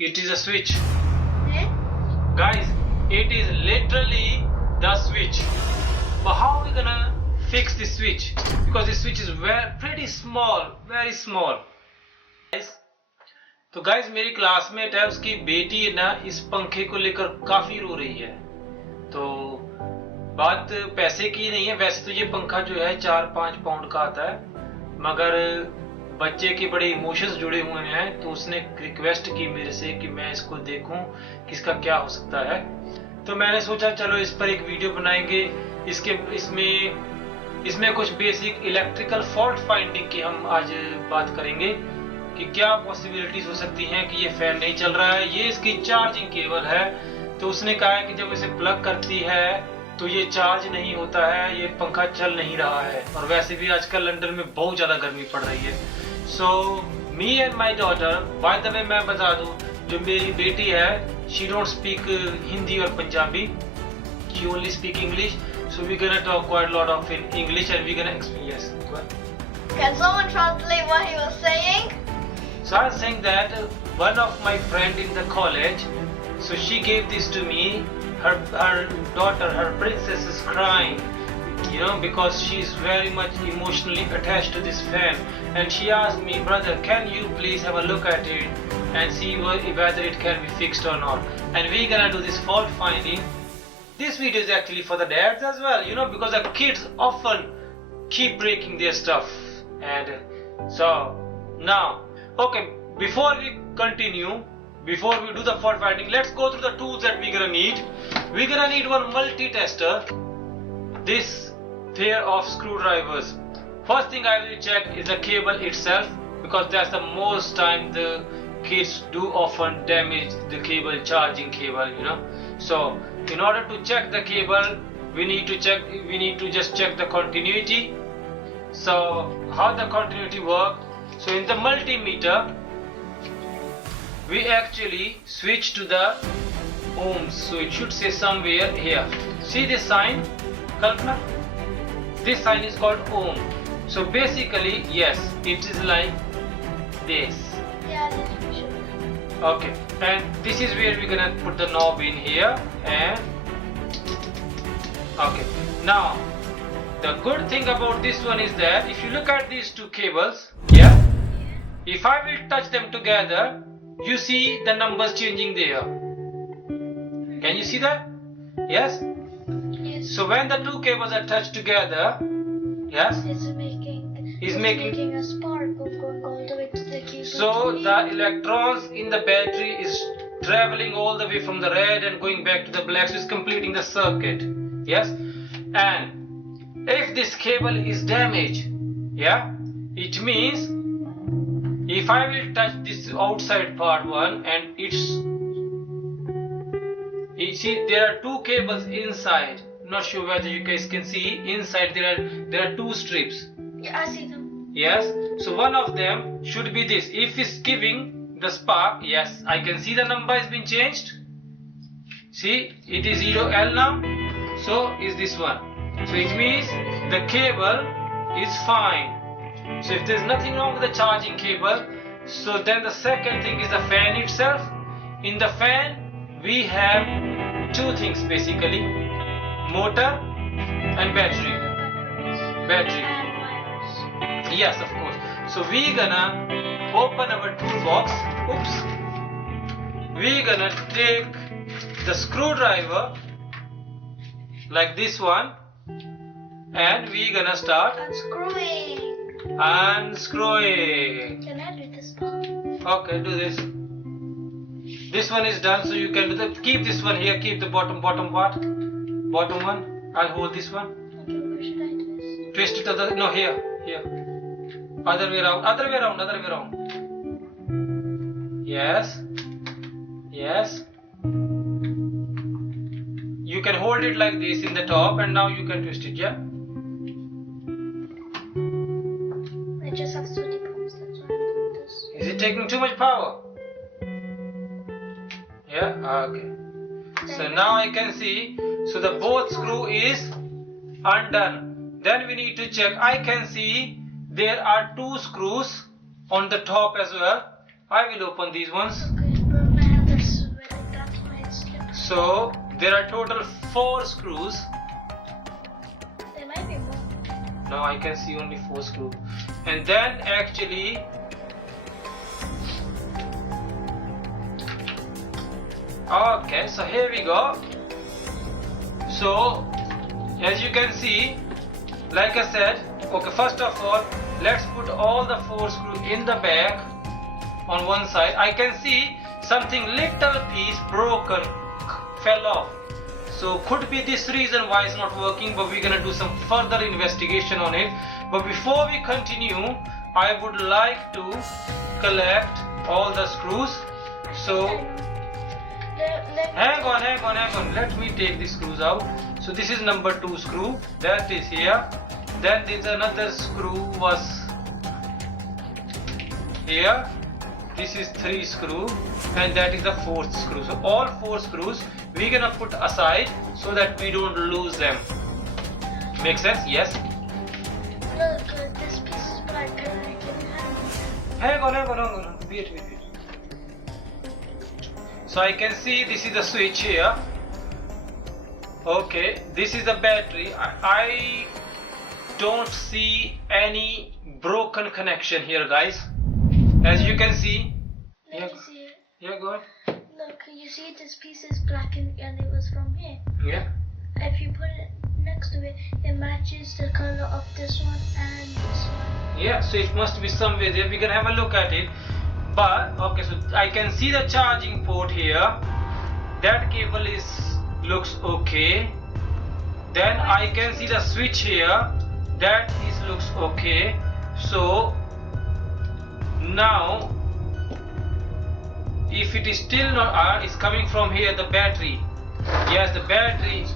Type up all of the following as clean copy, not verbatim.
It is a switch. Eh? Guys, it is literally the switch. But how are we gonna fix this switch? Because this switch is pretty small, very small. Guys, तो guys मेरी classmate है, उसकी बेटी है ना, इस पंखे को लेकर काफी रो रही है। तो बात पैसे की नहीं है, वैसे तो ये पंखा जो है 4-5 पाउंड का आता है, मगर बच्चे के बड़े इमोशंस जुड़े हुए हैं, तो उसने रिक्वेस्ट की मेरे से कि मैं इसको देखूं कि इसका क्या हो सकता है। तो मैंने सोचा चलो इस पर एक वीडियो बनाएंगे। इसमें कुछ बेसिक इलेक्ट्रिकल फॉल्ट फाइंडिंग की हम आज बात करेंगे कि क्या पॉसिबिलिटीज हो सकती हैं कि ये फैन नहीं चल रहा है। ये इसकी चार्जिंग केबल है, तो उसने कहा है कि जब इसे प्लग करती है तो ये चार्ज नहीं होता है, ये पंखा चल नहीं रहा है। और वैसे भी आजकल लंदन में बहुत ज्यादा गर्मी पड़ रही है। So me and my daughter, by the way मैं बता दूं, जो मेरी बेटी है, शी डोंट स्पीक हिंदी और Punjabi, she only speak English. So we're gonna talk quite a lot of in English and we're gonna explain. Yes, go ahead. Can someone translate what he was saying? So I was saying that one of my friend in the college, so she gave this to me. Her daughter, her princess, is crying, because she is very much emotionally attached to this fan, and she asked me, brother, can you please have a look at it and see whether it can be fixed or not? And we're gonna do this fault finding. This video is actually for the dads as well, because the kids often keep breaking their stuff. And so now, okay, before we continue, before we do the fault finding, let's go through the tools that we're gonna need. We're gonna need one multi-tester, this pair of screwdrivers. First thing I will check is the cable itself, because that's the most time the kids do often damage the cable, charging cable, So in order to check the cable, we need to just check the continuity. So how the continuity work? So in the multimeter, we actually switch to the ohms. So it should say somewhere here. See this sign, Kalpana? This sign is called ohm. So basically, yes, it is like this. Yeah, this we should. Okay, and this is where we're gonna put the knob in here, and okay. Now the good thing about this one is that if you look at these two cables, yeah, if I will touch them together, you see the numbers changing there. Can you see that? Yes. Yes. So when the two cables are touched together, yes, It's making a spark going all the way to the cable. so the electrons in the battery is traveling all the way from the red and going back to the black, so it's completing the circuit. Yes. And if this cable is damaged, yeah, it means if I will touch this outside part one, and you see there are two cables inside. Not sure whether you guys can see inside there are two strips. Yeah, I see them. Yes, so one of them should be this. If it's giving the spark, yes, I can see the number has been changed. See, it is 0L now. So is this one. So it means the cable is fine. So if there's nothing wrong with the charging cable, so then the second thing is the fan itself. In the fan, we have two things basically: motor and battery. Battery. And wires. Yes, of course. So we're gonna open our toolbox. Oops. We're gonna take the screwdriver like this one, and we're gonna start Unscrewing. unscrewing. Can I do this part? Okay, do this. This one is done, so you can do the. Keep this one here. Keep the bottom part. Bottom one. I'll hold this one. Okay, where should I do this? Twist it other. No, here. Other way around. Yes. You can hold it like this in the top, and now you can twist it. Yeah. I just have sweaty palms, that's why I'm doing this. Is it taking too much power? Yeah. Okay. So now I can see. So the both screw is undone. Then we need to check. I can see there are two screws on the top as well. I will open these ones. Okay, burn my So there are total 4 screws. There might be more. Now I can see only 4 screws. And then actually okay, so here we go. So as you can see, like I said, okay, first of all let's put all the 4 screws in the back on one side. I can see something little piece broken, fell off. So could be this reason why it's not working, but we're gonna do some further investigation on it. But before we continue, I would like to collect all the screws. So hang on, let me take the screws out. So this is number 2 screw, that is here. Then there's another screw was here. This is 3 screw, and that is the 4th screw. So all 4 screws we're gonna put aside so that we don't lose them. Make sense? Yes? Look, this piece is black and I can Hang on. Wait. So I can see this is the switch here. Okay, this is the battery. I don't see any broken connection here, guys. As you can see. Let me see it. Yeah, go ahead. Look, you see this piece is black and it was from here. Yeah. If you put it next to it, it matches the color of this one and this one. Yeah, so it must be somewhere there. We can have a look at it. But okay, so I can see the charging port here. That cable looks okay. Then I can see the switch here. That looks okay. So now if it is still not it's coming from here, the battery. Yes, the battery.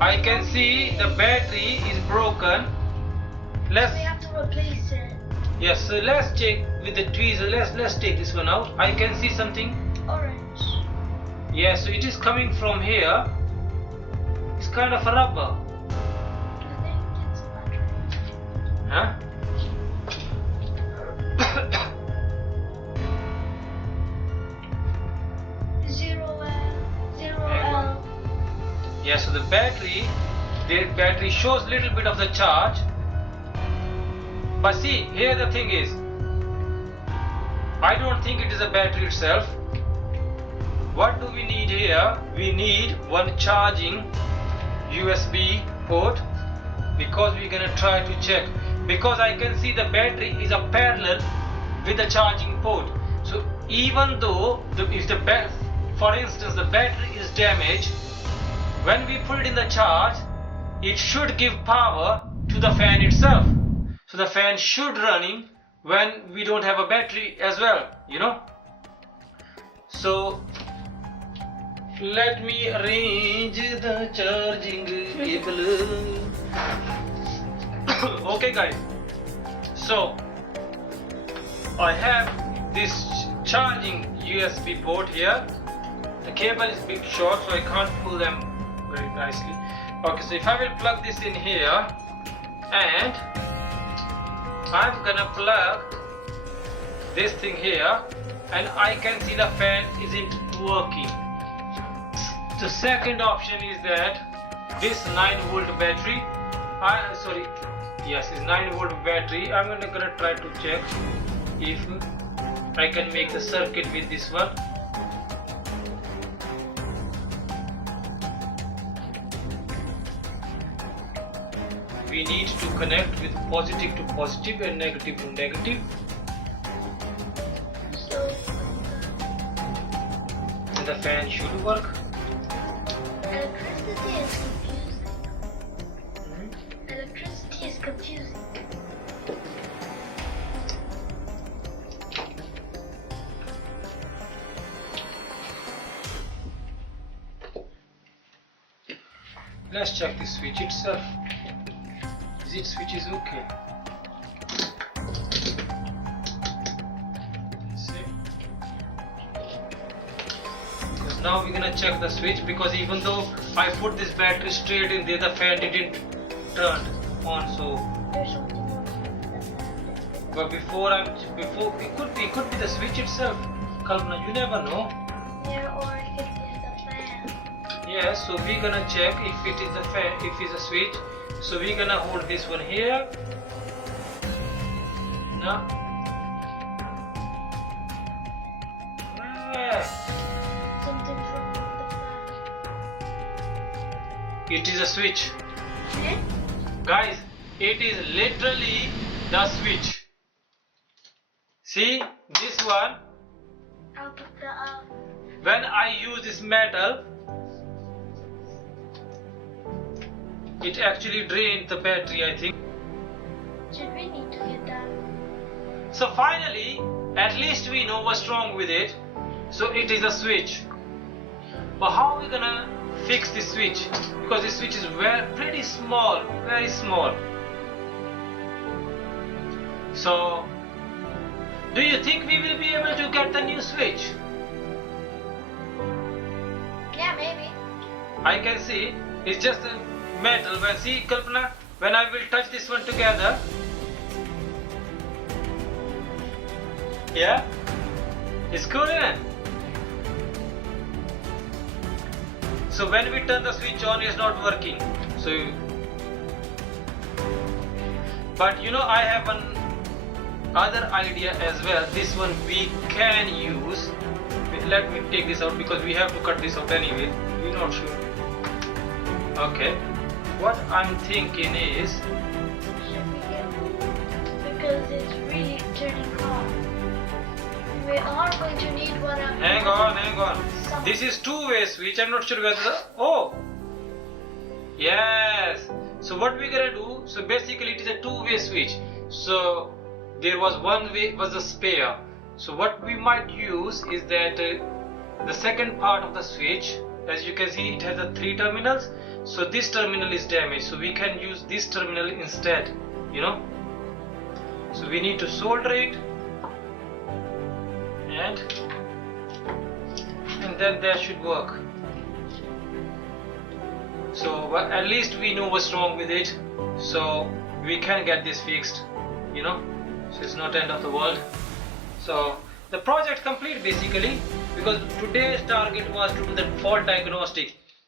I can see the battery is broken. We have to replace it. Yes, so let's check with the tweezer. Let's take this one out. I can see something orange. Yes, so it is coming from here. It's kind of a rubber. I think it's battery. Huh? Zero L. Yeah, so the battery shows little bit of the charge. But see, here the thing is, I don't think it is a battery itself. What do we need here? We need one charging USB port, because we're gonna try to check. Because I can see the battery is a parallel with the charging port. So even though for instance the battery is damaged, when we put it in the charge, it should give power to the fan itself. So the fan should running when we don't have a battery as well, you know. So let me arrange the charging cable. Okay guys, so I have this charging USB port here. The cable is a bit short, so I can't pull them very nicely. Okay, so if I will plug this in here, and I'm gonna plug this thing here, and I can see the fan isn't working. The second option is that this 9-volt battery, it's 9-volt battery. I'm gonna try to check if I can make the circuit with this one. We need to connect with positive to positive and negative to negative. And the fan should work. Electricity is confusing. Electricity is confusing. Let's check the switch itself. This switch is okay. See? Because now we're gonna check the switch, because even though I put this battery straight in there, the fan didn't turn on. So There's something wrong with the fan. but before it could be the switch itself. Kalpana, you never know. Yeah, or it could be the fan. Yes, so we're gonna check if it is the fan, if it's a switch. So we're gonna hold this one here. Now, Something's wrong with the fan. it is a switch. Eh? Guys, it is literally the switch. See this one. Out of the When I use this metal, it actually drained the battery, I think. should we need to get that? So finally, at least we know what's wrong with it. So it is a switch. But how are we gonna fix this switch? Because this switch is pretty small, very small. So, do you think we will be able to get the new switch? Yeah, maybe. I can see it's just a metal. When see Kalpana, when I will touch this one together, yeah, it's cool, isn't it? So when we turn the switch on, it's not working. So, but you know, I have one other idea as well. This one we can use. Let me take this out because we have to cut this out anyway. We're not sure. Okay. What I'm thinking is, Should we get because it's really turning hot. We are going to need one of hang on. This is two-way switch. I'm not sure whether. Oh, yes. So what we're gonna do? So basically, it is a two-way switch. So there was one way was a spare. So what we might use is that the second part of the switch, as you can see, it has the 3 terminals. So this terminal is damaged. So we can use this terminal instead. You know. So we need to solder it. And then that should work. So at least we know what's wrong with it, so we can get this fixed, you know. So it's not end of the world. So the project complete basically, because today's target was to do the fault diagnostic.